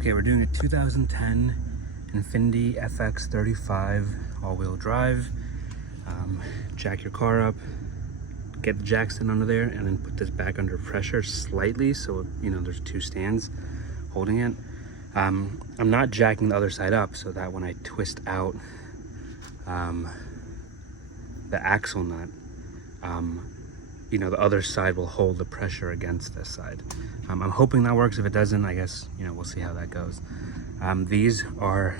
Okay, we're doing a 2010 Infiniti FX35 all-wheel drive. Jack your car up, get the jacks in under there, and then put this back under pressure slightly so you know there's two stands holding it. I'm not jacking the other side up so that when I twist out the axle nut, you know, the other side will hold the pressure against this side. I'm hoping that works. If it doesn't, I guess, you know, we'll see how that goes. These are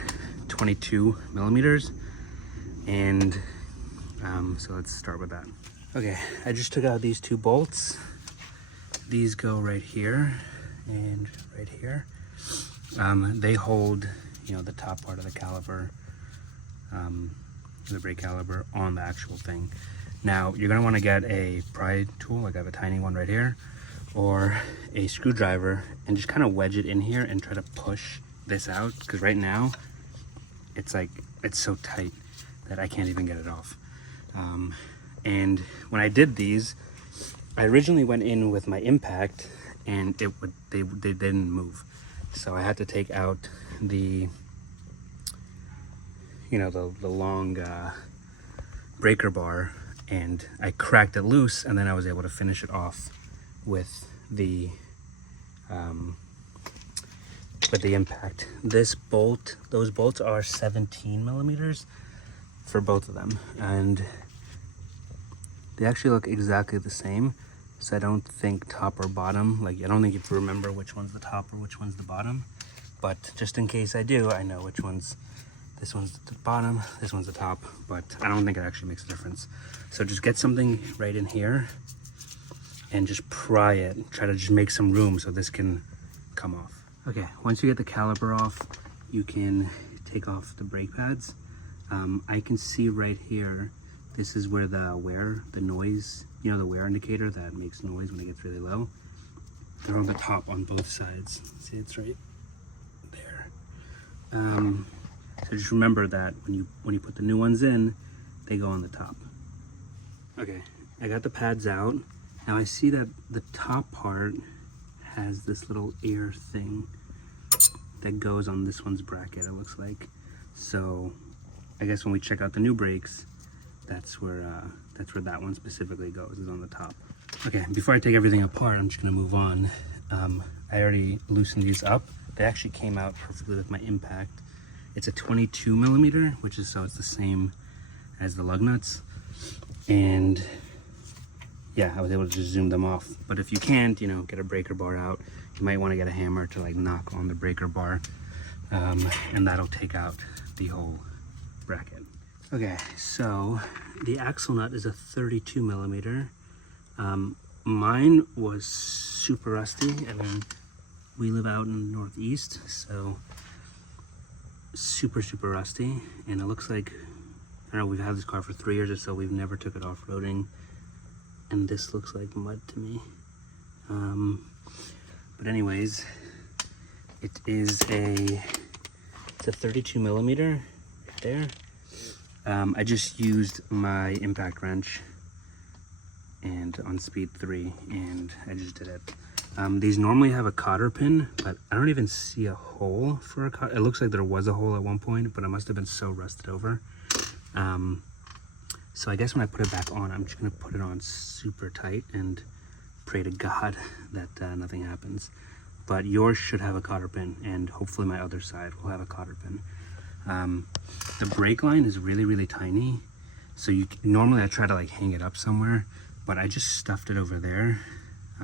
22 millimeters, and so let's start with that. Okay, I just took out these two bolts. These go right here and right here. They hold, you know, the top part of the caliper, the brake caliper on the actual thing. Now, you're gonna wanna get a pry tool, like I have a tiny one right here, or a screwdriver, and just kind of wedge it in here and try to push this out, because right now, it's like, it's so tight that I can't even get it off. And when I did these, I originally went in with my impact, and they didn't move. So I had to take out the, you know, the long breaker bar, and I cracked it loose, and then I was able to finish it off with the impact. This bolt, those bolts are 17 millimeters for both of them, and they actually look exactly the same. So I don't think top or bottom, like I don't think you have to remember which one's the top or which one's the bottom, but just in case I do, I know which one's, this one's the bottom, this one's the top, but I don't think it actually makes a difference. So just get something right in here and just pry it. Try to just make some room so this can come off. Okay, once you get the caliper off, you can take off the brake pads. I can see right here, this is where the noise, you know, the wear indicator that makes noise when it gets really low. They're on the top on both sides. See, it's right there. So just remember that when you put the new ones in, they go on the top. Okay, I got the pads out. Now I see that the top part has this little ear thing that goes on this one's bracket, it looks like. So I guess when we check out the new brakes, that's where that one specifically goes, is on the top. Okay, before I take everything apart, I'm just gonna move on. I already loosened these up. They actually came out perfectly with my impact. It's a 22 millimeter, which is, so it's the same as the lug nuts. And yeah, I was able to just zoom them off. But if you can't, you know, get a breaker bar out, you might want to get a hammer to like knock on the breaker bar, and that'll take out the whole bracket. Okay, so the axle nut is a 32 millimeter. Mine was super rusty, and we live out in the Northeast, so super rusty. And it looks like, I don't know, we've had this car for 3 years or so, we've never took it off-roading, and this looks like mud to me. But anyways, it's a 32 millimeter right there. I just used my impact wrench and on speed 3, and I just did it. These normally have a cotter pin, but I don't even see a hole for a cotter. It looks like there was a hole at one point, but it must have been so rusted over. So I guess when I put it back on, I'm just gonna put it on super tight and pray to God that nothing happens. But yours should have a cotter pin, and hopefully my other side will have a cotter pin. The brake line is really tiny, so normally I try to like hang it up somewhere, but I just stuffed it over there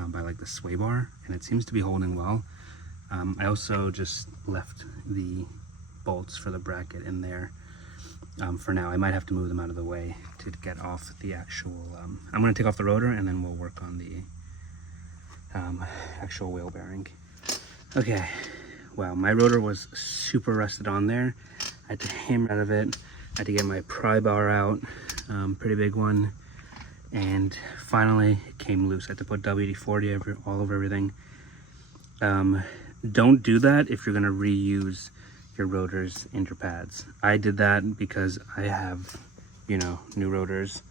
by like the sway bar, and it seems to be holding well. I also just left the bolts for the bracket in there for now. I might have to move them out of the way to get off the actual, I'm going to take off the rotor, and then we'll work on the actual wheel bearing. Okay, wow, my rotor was super rusted on there. I had to hammer out of it. I had to get my pry bar out, pretty big one, and finally it came loose. I had to put WD-40 all over everything. Don't do that if you're gonna reuse your rotors and your pads. I did that because I have, you know, new rotors,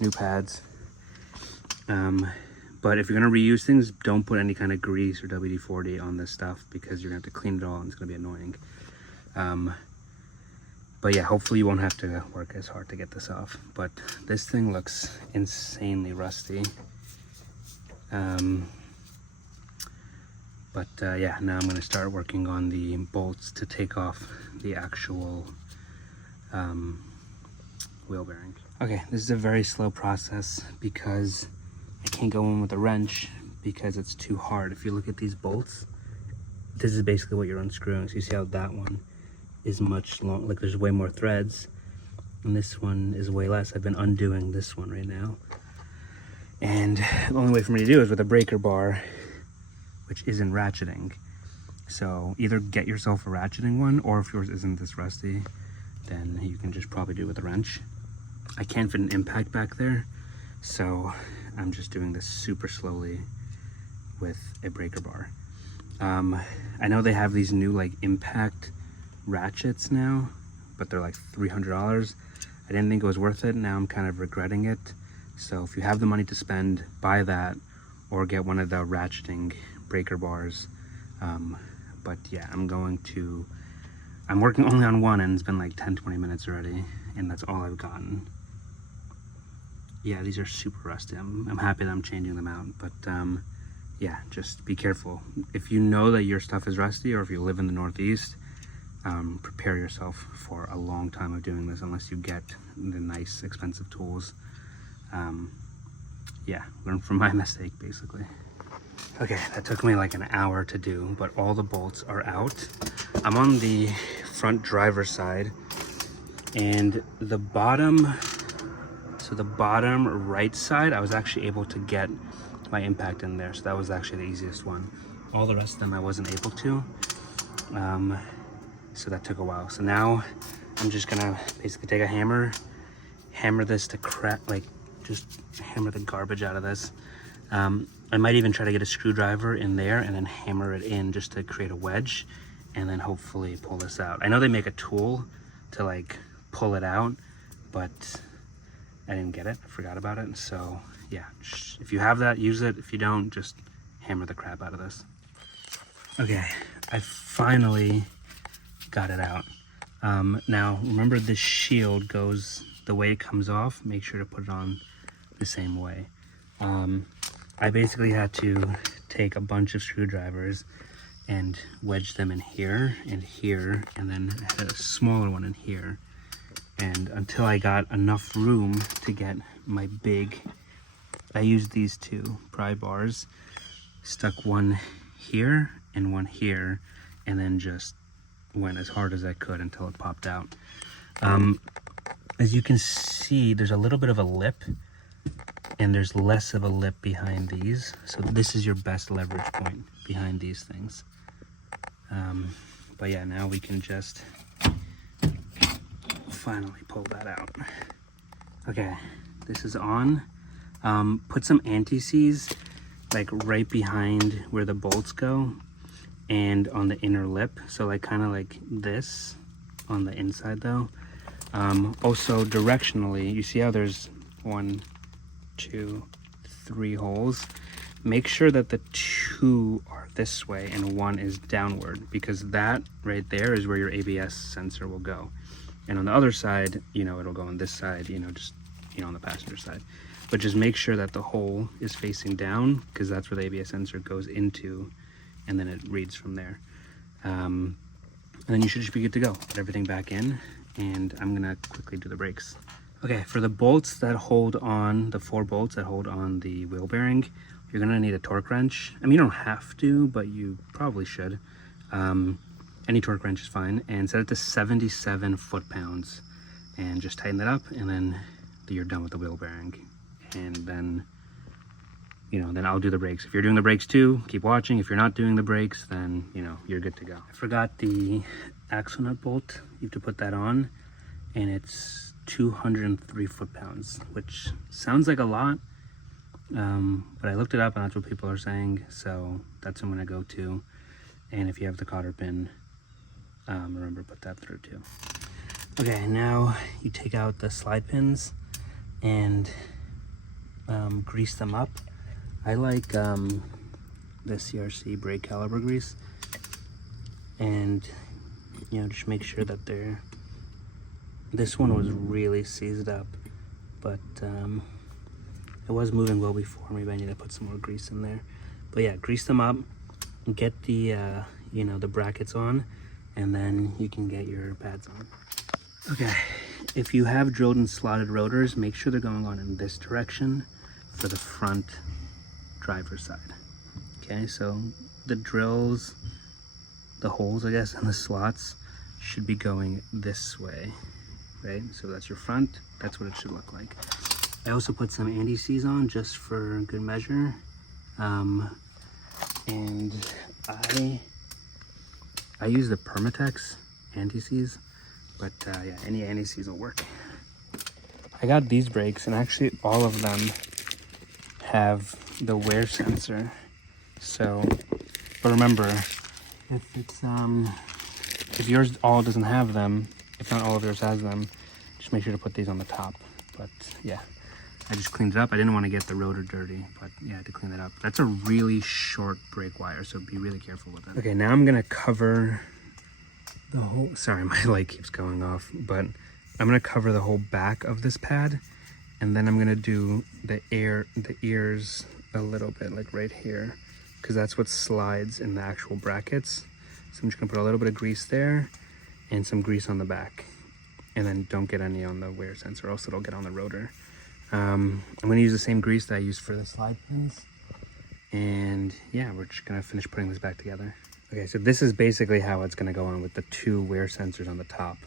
new pads. But if you're gonna reuse things, don't put any kind of grease or WD-40 on this stuff because you're gonna have to clean it all and it's gonna be annoying. But yeah, hopefully you won't have to work as hard to get this off. But this thing looks insanely rusty. Yeah, now I'm going to start working on the bolts to take off the actual wheel bearing. Okay, this is a very slow process because I can't go in with a wrench because it's too hard. If you look at these bolts, this is basically what you're unscrewing. So you see how that one is much long, like there's way more threads, and this one is way less. I've been undoing this one right now, and the only way for me to do it is with a breaker bar, which isn't ratcheting. So either get yourself a ratcheting one, or if yours isn't this rusty, then you can just probably do it with a wrench. I can't fit an impact back there, so I'm just doing this super slowly with a breaker bar. I know they have these new like impact ratchets now, but they're like $300. I didn't think it was worth it. Now I'm kind of regretting it. So if you have the money to spend, buy that or get one of the ratcheting breaker bars. But yeah, I'm working only on one and it's been like 10-20 minutes already, and that's all I've gotten. Yeah, these are super rusty. I'm happy that I'm changing them out, but yeah, just be careful. If you know that your stuff is rusty, or if you live in the Northeast, prepare yourself for a long time of doing this unless you get the nice expensive tools. Yeah, learn from my mistake basically. Okay, that took me like an hour to do, but all the bolts are out. I'm on the front driver's side, and the bottom right side, I was actually able to get my impact in there, so that was actually the easiest one. All the rest of them I wasn't able to, so that took a while. So now I'm just gonna basically take a hammer this to crack, like just hammer the garbage out of this. I might even try to get a screwdriver in there and then hammer it in just to create a wedge, and then hopefully pull this out. I know they make a tool to like pull it out, but I didn't get it, I forgot about it. So yeah, if you have that, use it. If you don't, just hammer the crap out of this. Okay, I finally got it out. Now remember, this shield goes, the way it comes off, make sure to put it on the same way. I basically had to take a bunch of screwdrivers and wedge them in here and here, and then I had a smaller one in here, and until I got enough room to get my big, I used these two pry bars, stuck one here and one here, and then just went as hard as I could until it popped out. As you can see, there's a little bit of a lip, and there's less of a lip behind these, so this is your best leverage point behind these things. But yeah, now we can just finally pull that out. Okay, this is on. Put some anti-seize like right behind where the bolts go and on the inner lip, so like kind of like this on the inside though. Also directionally, you see how there's 1, 2, 3 holes? Make sure that the 2 are this way and 1 is downward, because that right there is where your ABS sensor will go. And on the other side, you know, it'll go on this side, you know, just, you know, on the passenger side. But just make sure that the hole is facing down, because that's where the ABS sensor goes into, and then it reads from there. And then you should just be good to go. Put everything back in, and I'm gonna quickly do the brakes. Okay, for the bolts that hold on, the 4 bolts that hold on the wheel bearing, you're gonna need a torque wrench. I mean, you don't have to, but you probably should. Any torque wrench is fine, and set it to 77 foot-pounds, and just tighten that up, and then you're done with the wheel bearing. And then, you know, then I'll do the brakes. If you're doing the brakes too, keep watching. If you're not doing the brakes, then, you know, you're good to go. I forgot the axle nut bolt. You have to put that on, and it's 203 foot-pounds, which sounds like a lot, but I looked it up and that's what people are saying, so that's what I'm gonna go to. And if you have the cotter pin, remember, put that through too. Okay, now you take out the slide pins and grease them up. I like the CRC brake caliper grease, and you know, just make sure that they're, this one was really seized up, but it was moving well before. Maybe I need to put some more grease in there. But yeah, grease them up, get the you know, the brackets on, and then you can get your pads on. Okay, if you have drilled and slotted rotors, make sure they're going on in this direction for the front driver's side. Okay, so the drills, the holes, I guess, and the slots should be going this way, right? So that's your front, that's what it should look like. I also put some anti-seize on just for good measure. And I use the Permatex anti-seize, but yeah, any anti-seize will work. I got these brakes, and actually all of them have the wear sensor. So, but remember, if it's if yours all doesn't have them, if not all of yours has them, just make sure to put these on the top. But yeah, I just cleaned it up. I didn't want to get the rotor dirty, but yeah, I had to clean it up. That's a really short brake wire, so be really careful with it. Okay, now I'm gonna cover the whole, sorry, my light keeps going off, but I'm gonna cover the whole back of this pad, and then I'm gonna do the ears a little bit, like right here, because that's what slides in the actual brackets. So I'm just gonna put a little bit of grease there and some grease on the back, and then don't get any on the wear sensor, else it'll get on the rotor. I'm gonna use the same grease that I used for the slide pins, and yeah, we're just gonna finish putting this back together. Okay, so this is basically how it's gonna go on with the two wear sensors on the top.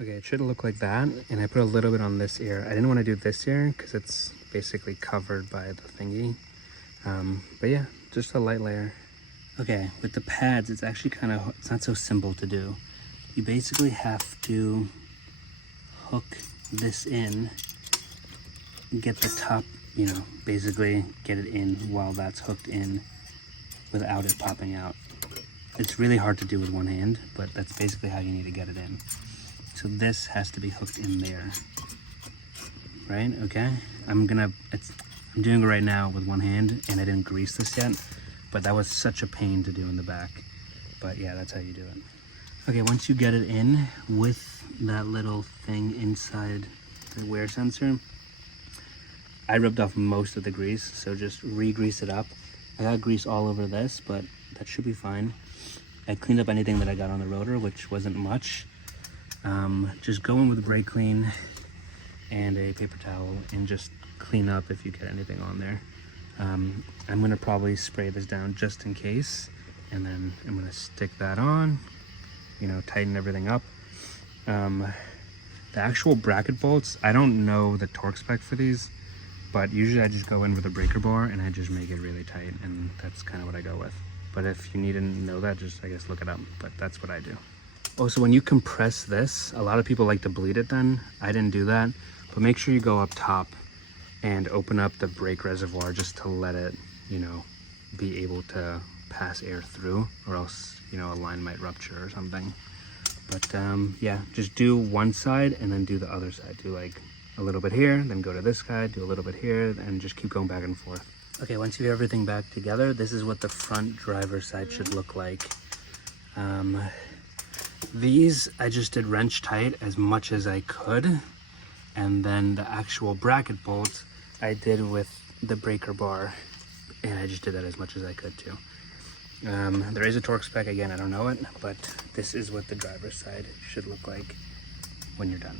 Okay, it should look like that, and I put a little bit on this ear. I didn't want to do this ear because it's basically covered by the thingy, but yeah, just a light layer. Okay, with the pads, it's actually it's not so simple to do. You basically have to hook this in, get the top, you know, basically get it in while that's hooked in without it popping out. It's really hard to do with one hand, but that's basically how you need to get it in. So this has to be hooked in there, right? Okay, I'm doing it right now with one hand, and I didn't grease this yet, but that was such a pain to do in the back. But yeah, that's how you do it. Okay, once you get it in with that little thing inside the wear sensor, I rubbed off most of the grease, so just re-grease it up. I got grease all over this, but that should be fine. I cleaned up anything that I got on the rotor, which wasn't much. Just go in with brake clean and a paper towel and just clean up if you get anything on there. I'm gonna probably spray this down just in case, and then I'm gonna stick that on, you know, tighten everything up. The actual bracket bolts, I don't know the torque spec for these, but usually I just go in with a breaker bar and I just make it really tight, and that's kind of what I go with. But if you need to know that, just, I guess, look it up, but that's what I do. Also, when you compress this, a lot of people like to bleed it then. I didn't do that, but make sure you go up top and open up the brake reservoir just to let it, you know, be able to pass air through, or else, you know, a line might rupture or something. But yeah, just do one side and then do the other side. Do like a little bit here, then go to this side, do a little bit here, and just keep going back and forth. Okay, once you have everything back together, this is what the front driver's side should look like. These I just did wrench tight as much as I could, and then the actual bracket bolts I did with the breaker bar, and I just did that as much as I could too. There is a torque spec, again, I don't know it, but this is what the driver's side should look like when you're done.